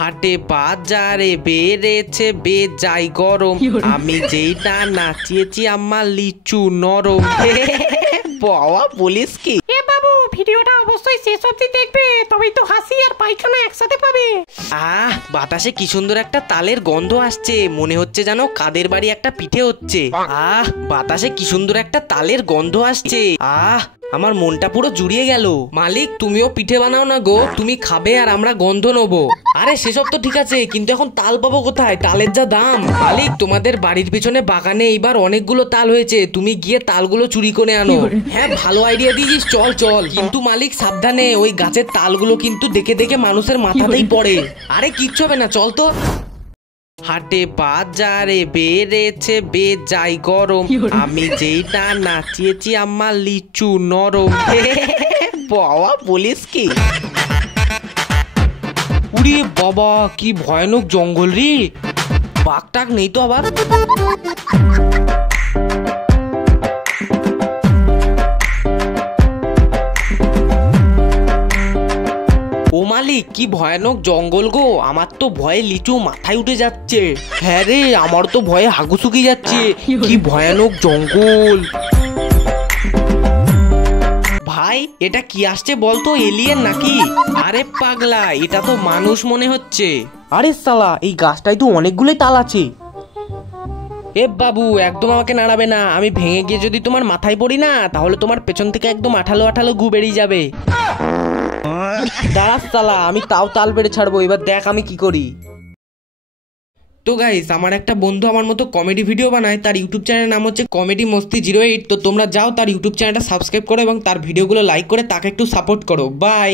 হাটে বাজারে বেড়েছে বেজাই গরম, আমি যেইটা নাচিয়েছি আমার লিচু নরম। বাবা বলিস কি? এ বাবু, ভিডিওটা অবশ্যই শেষ অবধি দেখবে, তবেই তো হাসি আর পায়খানা একসাথে পাবে। বাতাসে কি সুন্দর একটা তালের গন্ধ আসছে, মনে হচ্ছে যেন কাদের বাড়ি একটা পিঠে হচ্ছে। বাতাসে কি সুন্দর একটা তালের গন্ধ আসছে। আমার মনটা পুরো জুড়িয়ে গেল। মালিক, তুমিও পিঠে বানাও না গো, তুমি খাবে আর আমরা গন্ধ নেবো। আরে সেসব তো ঠিক আছে, কিন্তু এখন তাল পাবো কোথায়? তালের যা দাম। মালিক, তোমাদের বাড়ির পিছনে বাগানে এইবার অনেকগুলো তাল হয়েছে, তুমি গিয়ে তালগুলো চুরি করে আনো। হ্যাঁ, ভালো আইডিয়া দিয়েছিস, চল চল। কিন্তু মালিক সাবধানে, ওই গাছের তালগুলো কিন্তু দেখে দেখে মানুষের মাথাতেই পড়ে। আরে কিচ্ছু হবে না, চল তো। হাটে বাজারে বেড়েছে বেজাই গরম, আমি যেইটা নাচিয়েছি আমার লিচু নরম। বাবা বলিস কি? উড়ি বাবা, কি ভয়ানক জঙ্গল রে! বাঘ টাক নেই তো আবার? ও মালিক, কি ভয়ানক জঙ্গল গো, আমার তো ভয়ে লিচু মাথায় উঠে যাচ্ছে। হ্যাঁ রে, আমার তো ভয়ে হাগু শুকিয়ে যাচ্ছে। কি ভয়ানক জঙ্গল! ভাই, এটা কি আসছে বলতো, এলিয়েন নাকি? আরে পাগলা, এটা তো মানুষ মনে হচ্ছে। আরে সালা, এই গাছটায় তো অনেকগুলোই তাল আছে। এ বাবু, একদম আমাকে নাড়াবে না, আমি ভেঙে গিয়ে যদি তোমার মাথায় পড়ি না, তাহলে তোমার পেছন থেকে একদম আঠালো আঠালো গু বেরিয়ে যাবে। দাঁড়া সালা, আমি তাও তাল পেড়ে ছাড়বো, এবার দেখ আমি কি করি। তো গাইস, আমার একটা বন্ধু আমার মতো কমেডি ভিডিও বানায়, তার ইউটিউব চ্যানেলের নাম হচ্ছে কমেডি মস্তি 08। তো তোমরা যাও তার ইউটিউব চ্যানেলটা সাবস্ক্রাইব করো এবং তার ভিডিওগুলো লাইক করে তাকে একটু সাপোর্ট করো। বাই।